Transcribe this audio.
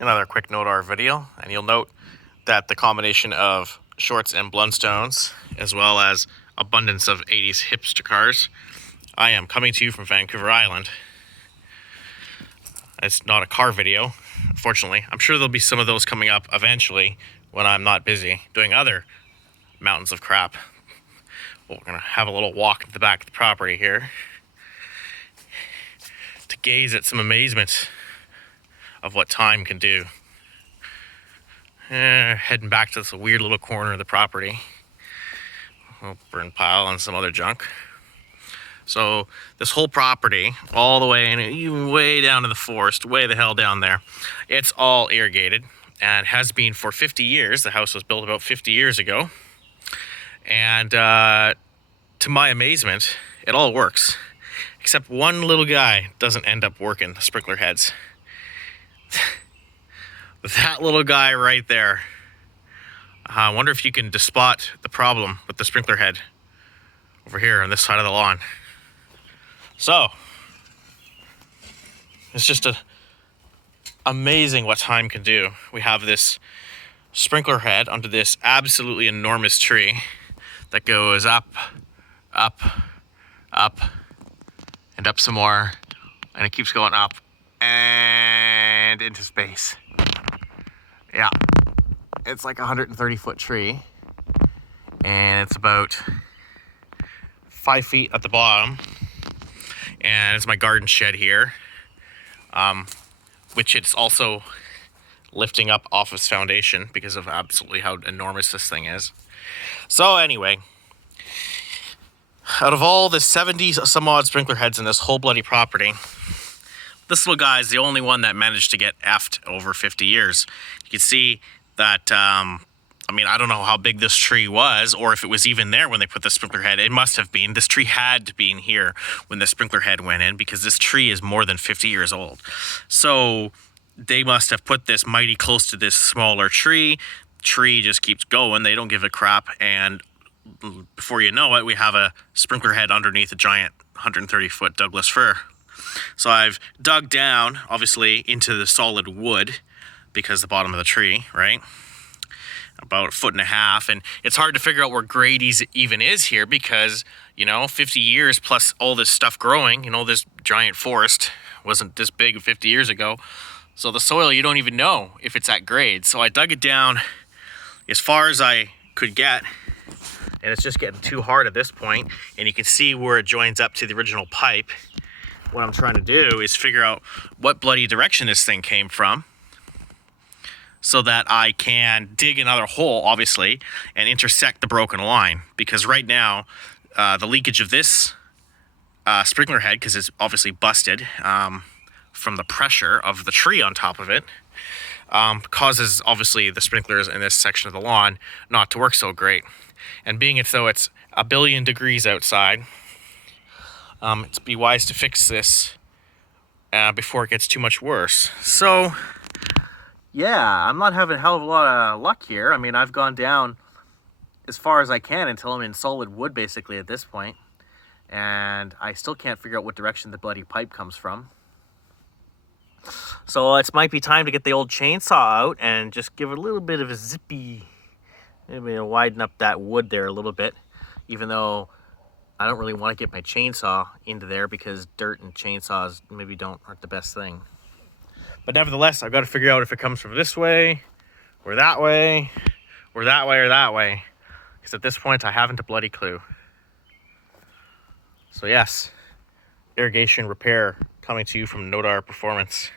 Another quick Nodar video, and you'll note that the combination of shorts and Blundstones, as well as abundance of 80s hipster cars. I am coming to you from Vancouver Island. It's not a car video, unfortunately. I'm sure there'll be some of those coming up eventually when I'm not busy doing other mountains of crap. Well, we're gonna have a little walk to the back of the property here to gaze at some amazement of what time can do. Heading back to this weird little corner of the property. A burn pile and some other junk. So this whole property, all the way and even way down to the forest, way the hell down there, it's all irrigated and has been for 50 years. The house was built about 50 years ago. And to my amazement, it all works. Except one little guy doesn't end up working, the sprinkler heads. That little guy right there. I wonder if you can spot the problem with the sprinkler head over here on this side of the lawn. So, it's just amazing what time can do. We have this sprinkler head under this absolutely enormous tree that goes up, up, up, and up some more, and it keeps going up and into space. Yeah, it's like a 130-foot tree, and it's about 5 feet at the bottom, and it's my garden shed here, which it's also lifting up off its foundation because of absolutely how enormous this thing is. So anyway, out of all the 70 some odd sprinkler heads in this whole bloody property, this little guy is the only one that managed to get effed over 50 years. You can see that, I mean, I don't know how big this tree was or if it was even there when they put the sprinkler head. It must have been. This tree had to be in here when the sprinkler head went in because this tree is more than 50 years old. So they must have put this mighty close to this smaller tree. Tree just keeps going. They don't give a crap. And before you know it, we have a sprinkler head underneath a giant 130-foot Douglas fir. So I've dug down, obviously, into the solid wood because the bottom of the tree, right? About 1.5 feet, and it's hard to figure out where grade even is here because, you know, 50 years plus all this stuff growing, you know, this giant forest wasn't this big 50 years ago. So the soil, you don't even know if it's at grade. So I dug it down as far as I could get, and it's just getting too hard at this point, and you can see where it joins up to the original pipe. What I'm trying to do is figure out what bloody direction this thing came from so that I can dig another hole, obviously, and intersect the broken line. Because right now, the leakage of this sprinkler head, because it's obviously busted from the pressure of the tree on top of it, causes, obviously, the sprinklers in this section of the lawn not to work so great. And being as though it's 1 billion degrees outside, it'd be wise to fix this before it gets too much worse. So, yeah, I'm not having a hell of a lot of luck here. I mean, I've gone down as far as I can until I'm in solid wood, basically, at this point. And I still can't figure out what direction the bloody pipe comes from. So it might be time to get the old chainsaw out and just give it a little bit of a zippy. Maybe widen up that wood there a little bit, even though I don't really want to get my chainsaw into there because dirt and chainsaws maybe aren't the best thing. But nevertheless, I've got to figure out if it comes from this way, or that way, or that way, or that way. Because at this point, I haven't a bloody clue. So yes, irrigation repair coming to you from Nodarperformance.